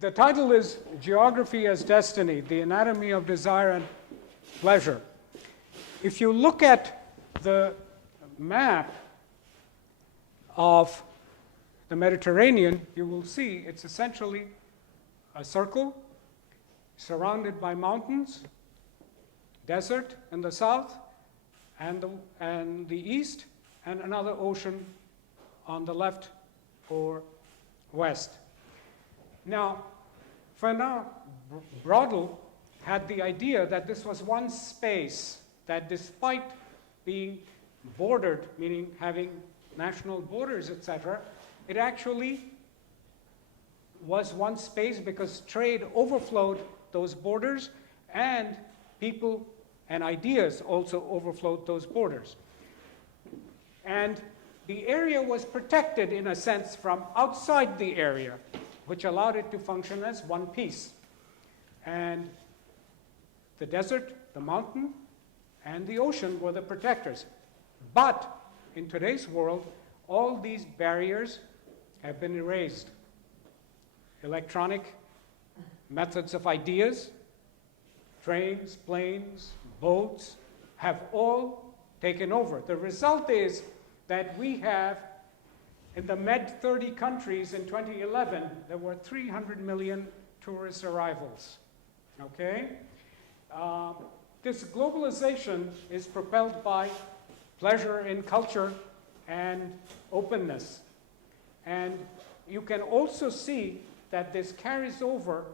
The title is Geography as Destiny, the Anatomy of Desire and Pleasure. If you look at the map of the Mediterranean, you will see it's essentially a circle surrounded by mountains, desert in the south and the east, and another ocean on the left or west. Now, Cradle had the idea that this was one space, that despite being bordered, meaning having national borders, etc., it actually was one space because trade overflowed those borders, and people and ideas also overflowed those borders. And the area was protected, in a sense, from outside the area, which allowed it to function as one piece. And the desert, the mountain, and the ocean were the protectors. But in today's world, all these barriers have been erased. Electronic methods of ideas, trains, planes, boats, have all taken over. The result is that we have, in the Med 30 countries in 2011, there were 300 million tourist arrivals. Okay? This globalization is propelled by pleasure in culture and openness. And you can also see that this carries over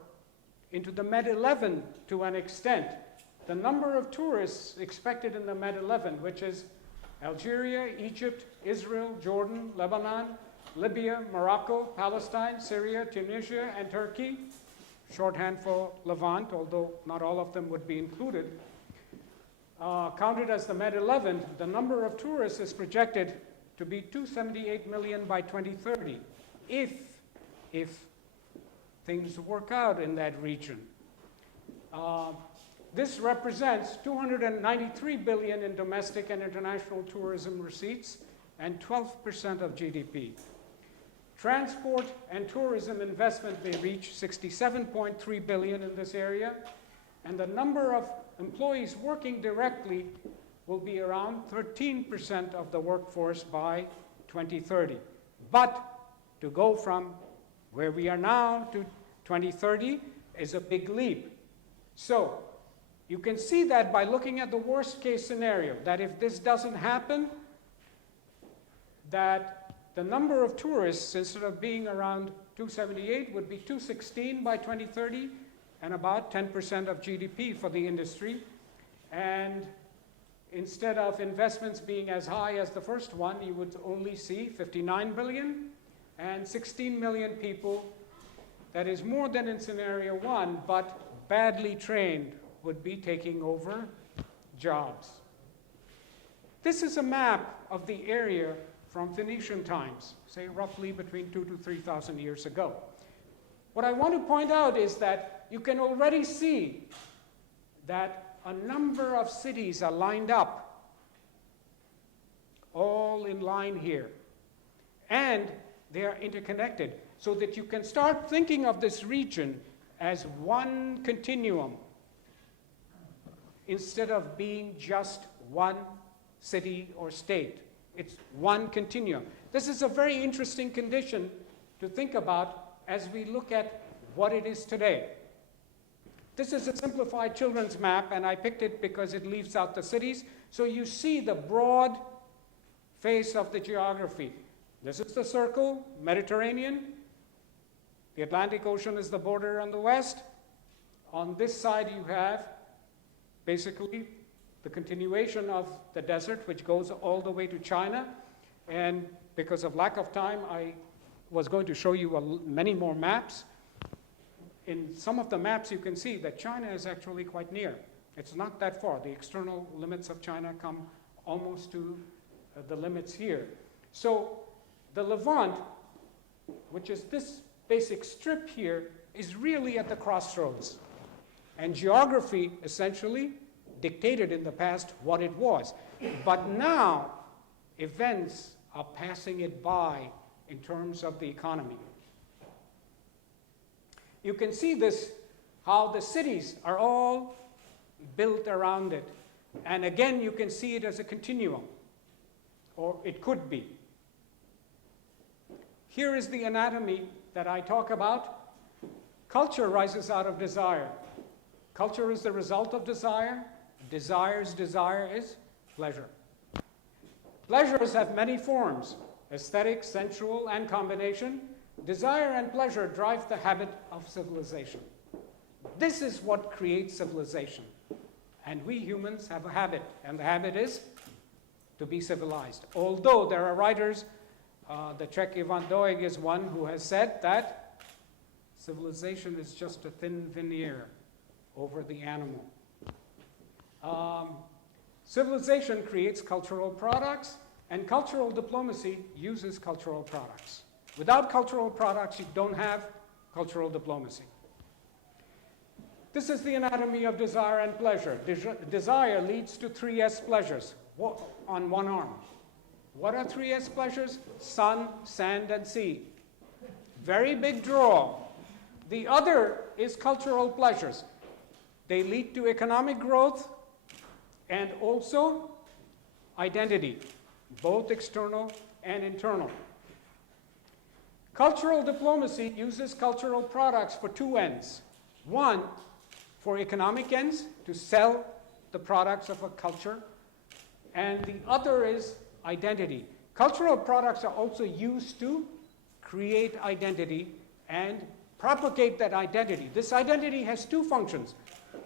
into the Med 11 to an extent. The number of tourists expected in the Med 11, which is Algeria, Egypt, Israel, Jordan, Lebanon, Libya, Morocco, Palestine, Syria, Tunisia, and Turkey, shorthand for Levant, although not all of them would be included, counted as the Med 11, the number of tourists is projected to be 278 million by 2030, if things work out in that region. This represents 293 billion in domestic and international tourism receipts and 12% of GDP. Transport and tourism investment may reach 67.3 billion in this area, and the number of employees working directly will be around 13% of the workforce by 2030. But to go from where we are now to 2030 is a big leap. So you can see that by looking at the worst case scenario, that if this doesn't happen, that the number of tourists, instead of being around 278, would be 216 by 2030, and about 10% of GDP for the industry. And instead of investments being as high as the first one, you would only see 59 billion and 16 million people. That is more than in scenario one, but badly trained would be taking over jobs. This is a map of the area from Phoenician times, say roughly between 2,000 to 3,000 years ago. What I want to point out is that you can already see that a number of cities are lined up, all in line here, and they are interconnected, so that you can start thinking of this region as one continuum instead of being just one city or state. It's one continuum. This is a very interesting condition to think about as we look at what it is today. This is a simplified children's map, and I picked it because it leaves out the cities. So you see the broad face of the geography. This is the circle, Mediterranean. The Atlantic Ocean is the border on the west. On this side you have basically the continuation of the desert, which goes all the way to China. And because of lack of time, I was going to show you many more maps. In some of the maps, you can see that China is actually quite near. It's not that far. The external limits of China come almost to the limits here. So the Levant, which is this basic strip here, is really at the crossroads. And geography, essentially, dictated in the past what it was. But now, events are passing it by in terms of the economy. You can see this, how the cities are all built around it. And again, you can see it as a continuum, or it could be. Here is the anatomy that I talk about. Culture rises out of desire. Culture is the result of desire. Desire's desire is pleasure. Pleasures have many forms: aesthetic, sensual, and combination. Desire and pleasure drive the habit of civilization. This is what creates civilization. And we humans have a habit, and the habit is to be civilized. Although there are writers, the Czech Ivan Doig is one who has said that civilization is just a thin veneer over the animal. Civilization creates cultural products, and cultural diplomacy uses cultural products. Without cultural products, you don't have cultural diplomacy. This is the anatomy of desire and pleasure. Desire leads to 3S pleasures on one arm. What are 3S pleasures? Sun, sand, and sea. Very big draw. The other is cultural pleasures. They lead to economic growth and also identity, both external and internal. Cultural diplomacy uses cultural products for two ends. One, for economic ends, to sell the products of a culture, and the other is identity. Cultural products are also used to create identity and propagate that identity. This identity has two functions: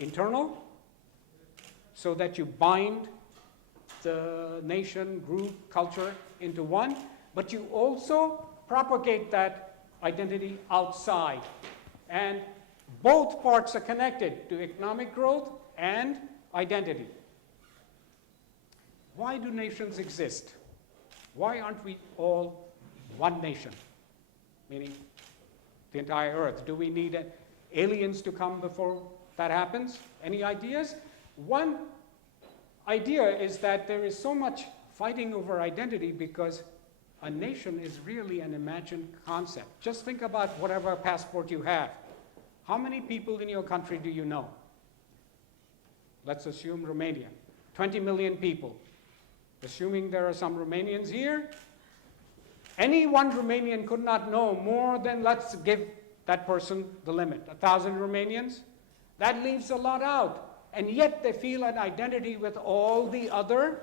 internal, so that you bind the nation, group, culture into one, but you also propagate that identity outside. And both parts are connected to economic growth and identity. Why do nations exist? Why aren't we all one nation? Meaning the entire earth. Do we need aliens to come before that happens? Any ideas? One idea is that there is so much fighting over identity because a nation is really an imagined concept. Just think about whatever passport you have. How many people in your country do you know? Let's assume Romania. 20 million people. Assuming there are some Romanians here, any one Romanian could not know more than, let's give that person the limit, 1,000 Romanians. That leaves a lot out. And yet they feel an identity with all the other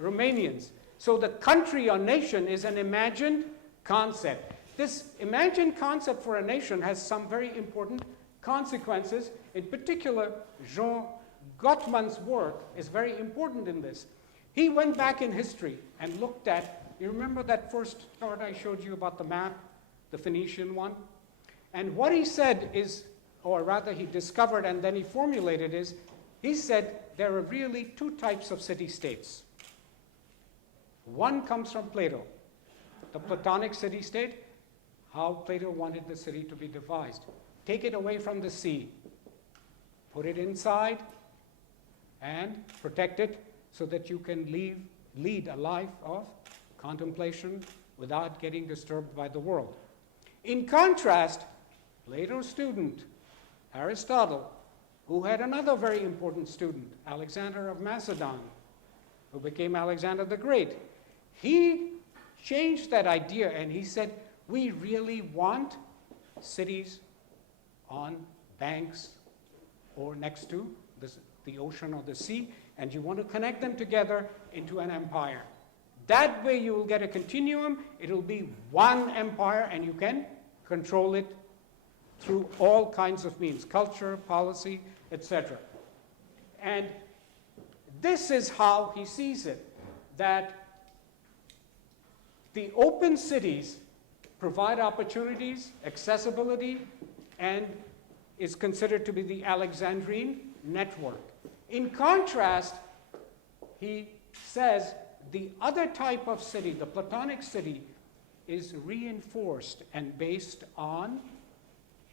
Romanians. So the country or nation is an imagined concept. This imagined concept for a nation has some very important consequences. In particular, Jean Gottman's work is very important in this. He went back in history and looked at, you remember that first chart I showed you about the map, the Phoenician one? And what he said is, or rather he discovered and then he formulated is, he said there are really two types of city-states. One comes from Plato, the Platonic city-state, how Plato wanted the city to be devised. Take it away from the sea, put it inside, and protect it so that you can lead a life of contemplation without getting disturbed by the world. In contrast, Plato's student, Aristotle, who had another very important student, Alexander of Macedon, who became Alexander the Great, he changed that idea and he said, we really want cities on banks or next to the ocean or the sea, and you want to connect them together into an empire. That way you will get a continuum, it will be one empire, and you can control it through all kinds of means, culture, policy, etc. And this is how he sees it, that the open cities provide opportunities, accessibility, and is considered to be the Alexandrine network. In contrast, he says the other type of city, the Platonic city, is reinforced and based on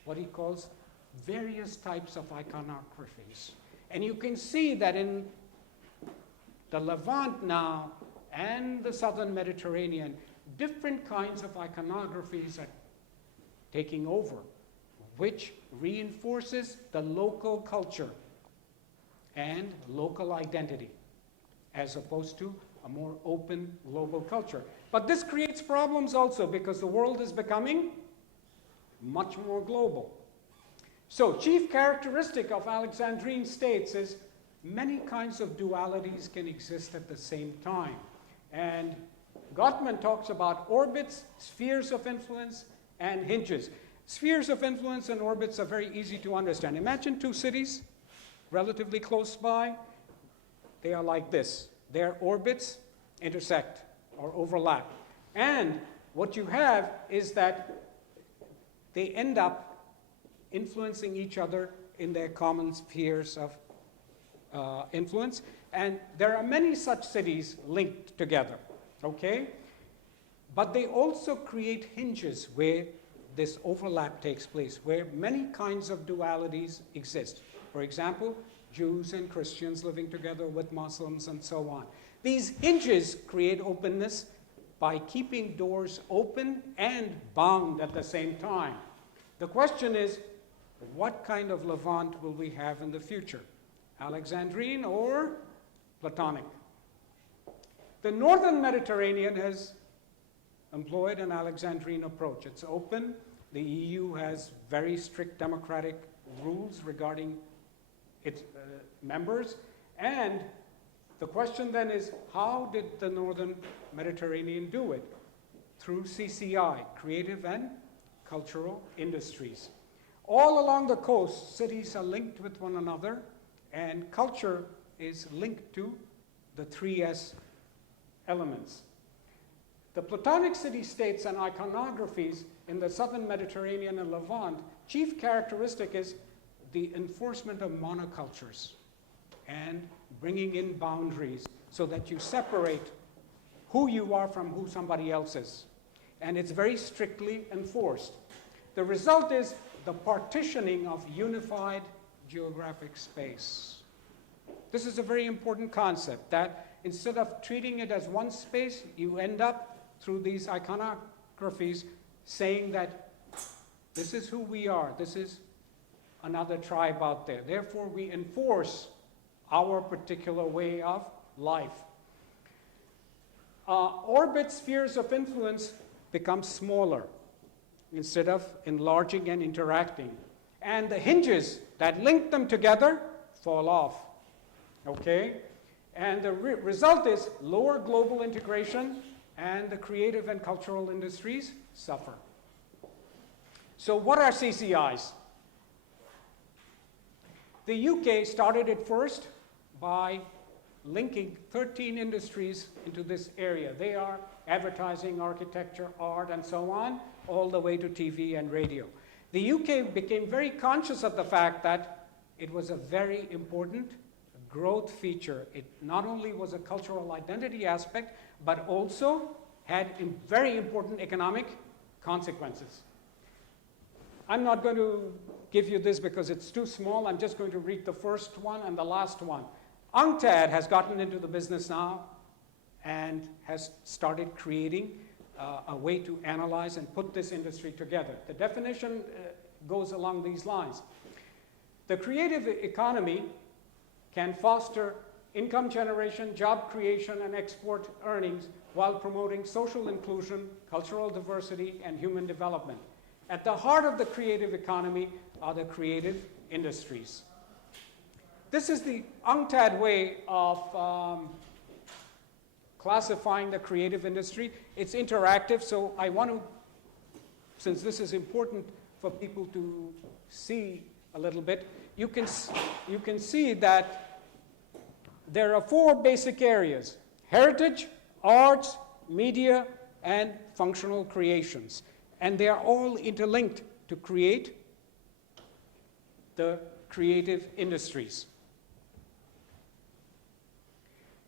what he calls various types of iconographies. And you can see that in the Levant now and the southern Mediterranean, different kinds of iconographies are taking over. which reinforces the local culture and local identity, as opposed to a more open global culture. But this creates problems also because the world is becoming much more global. So, chief characteristic of Alexandrine states is many kinds of dualities can exist at the same time. And Gottman talks about orbits, spheres of influence, and hinges. Spheres of influence and orbits are very easy to understand. Imagine two cities relatively close by. They are like this. Their orbits intersect or overlap. And what you have is that they end up influencing each other in their common spheres of influence. And there are many such cities linked together, okay? But they also create hinges where this overlap takes place, where many kinds of dualities exist. For example, Jews and Christians living together with Muslims and so on. These hinges create openness by keeping doors open and bound at the same time. The question is, what kind of Levant will we have in the future? Alexandrine or Platonic? The northern Mediterranean has employed an Alexandrine approach. It's open. The EU has very strict democratic rules regarding its members. And the question then is, how did the northern Mediterranean do it? Through CCI, creative and cultural industries. All along the coast, cities are linked with one another, and culture is linked to the 3S elements. The Platonic city-states and iconographies in the southern Mediterranean and Levant, chief characteristic is the enforcement of monocultures and bringing in boundaries so that you separate who you are from who somebody else is. And it's very strictly enforced. The result is the partitioning of unified geographic space. This is a very important concept, that instead of treating it as one space, you end up, through these iconographies, saying that this is who we are, this is another tribe out there. Therefore, we enforce our particular way of life. Orbit spheres of influence become smaller instead of enlarging and interacting. And the hinges that link them together fall off, okay? And the result is lower global integration, and the creative and cultural industries suffer. So what are CCIs? The UK started it first by linking 13 industries into this area. They are advertising, architecture, art, and so on, all the way to TV and radio. The UK became very conscious of the fact that it was a very important growth feature. It not only was a cultural identity aspect, but also had very important economic consequences. I'm not going to give you this because it's too small. I'm just going to read the first one and the last one. UNCTAD has gotten into the business now and has started creating a way to analyze and put this industry together. The definition goes along these lines. The creative economy can foster income generation, job creation, and export earnings while promoting social inclusion, cultural diversity, and human development. At the heart of the creative economy are the creative industries. This is the UNCTAD way of classifying the creative industry. It's interactive, so I want to, since this is important for people to see a little bit, you can see that there are 4 basic areas: heritage, arts, media, and functional creations. And they are all interlinked to create the creative industries.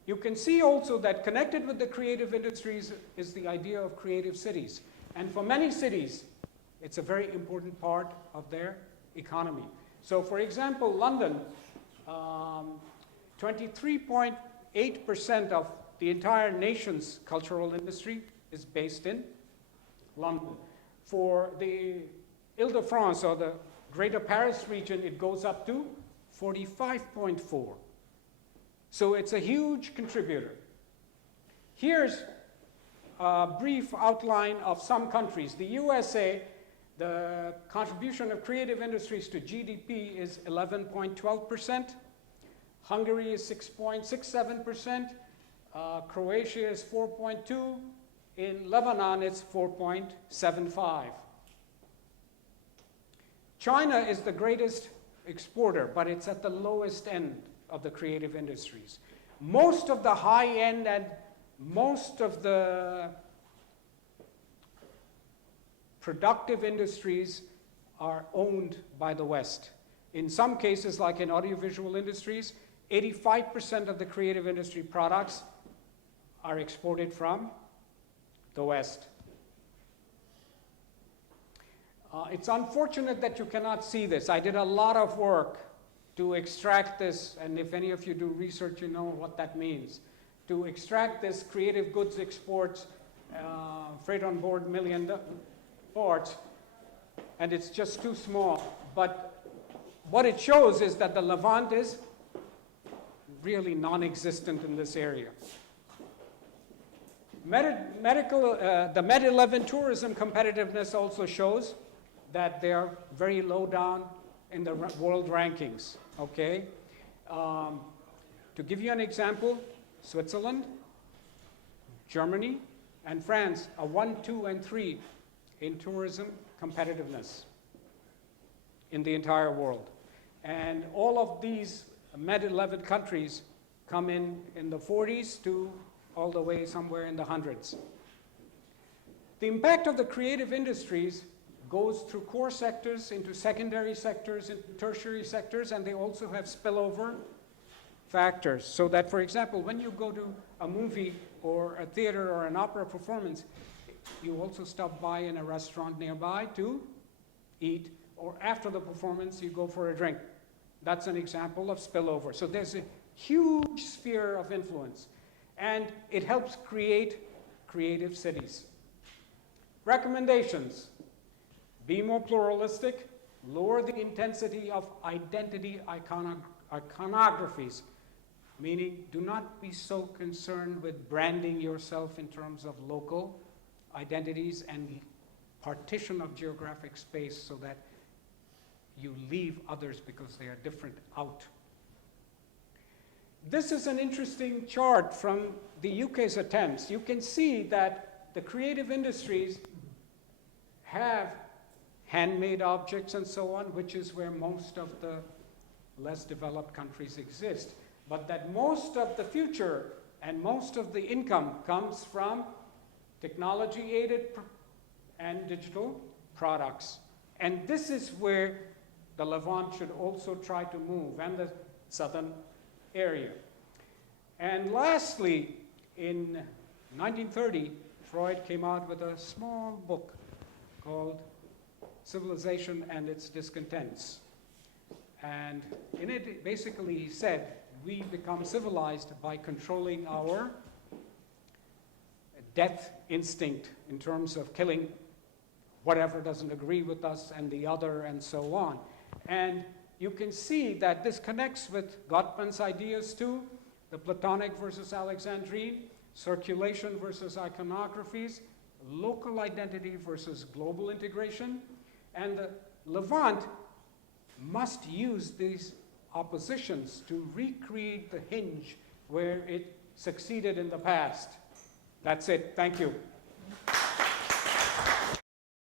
You can see also that connected with the creative industries is the idea of creative cities. And for many cities, it's a very important part of their economy. So for example, London, 23.8% of the entire nation's cultural industry is based in London. For the Ile-de-France, or the Greater Paris region, it goes up to 45.4. So it's a huge contributor. Here's a brief outline of some countries. The USA, the contribution of creative industries to GDP is 11.12%. Hungary is 6.67%. Croatia is 4.2%. In Lebanon, it's 4.75%. China is the greatest exporter, but it's at the lowest end of the creative industries. Most of the high end and most of the productive industries are owned by the West. In some cases, like in audiovisual industries, 85% of the creative industry products are exported from the West. It's unfortunate that you cannot see this. I did a lot of work to extract this, and if any of you do research, you know what that means. To extract this creative goods exports, freight on board million parts, and it's just too small. But what it shows is that the Levant is really non-existent in this area. The Med-11 tourism competitiveness also shows that they are very low down in the world rankings, okay? To give you an example, Switzerland, Germany, and France are 1, 2, and 3 in tourism competitiveness in the entire world. And all of these Med-11 countries come in the 40s to all the way somewhere in the hundreds. The impact of the creative industries goes through core sectors into secondary sectors, into tertiary sectors, and they also have spillover factors. So that, for example, when you go to a movie or a theater or an opera performance, you also stop by in a restaurant nearby to eat, or after the performance, you go for a drink. That's an example of spillover. So there's a huge sphere of influence, and it helps create creative cities. Recommendations: be more pluralistic, lower the intensity of identity iconographies, meaning do not be so concerned with branding yourself in terms of local identities and partition of geographic space so that you leave others because they are different out. This is an interesting chart from the UK's attempts. You can see that the creative industries have handmade objects and so on, which is where most of the less developed countries exist. But that most of the future and most of the income comes from technology-aided and digital products. And this is where the Levant should also try to move, and the southern area. And lastly, in 1930, Freud came out with a small book called Civilization and Its Discontents. And in it, basically, he said, we become civilized by controlling our death instinct in terms of killing whatever doesn't agree with us and the other and so on. And you can see that this connects with Gottman's ideas too, the Platonic versus Alexandrine, circulation versus iconographies, local identity versus global integration. And the Levant must use these oppositions to recreate the hinge where it succeeded in the past. That's it. Thank you.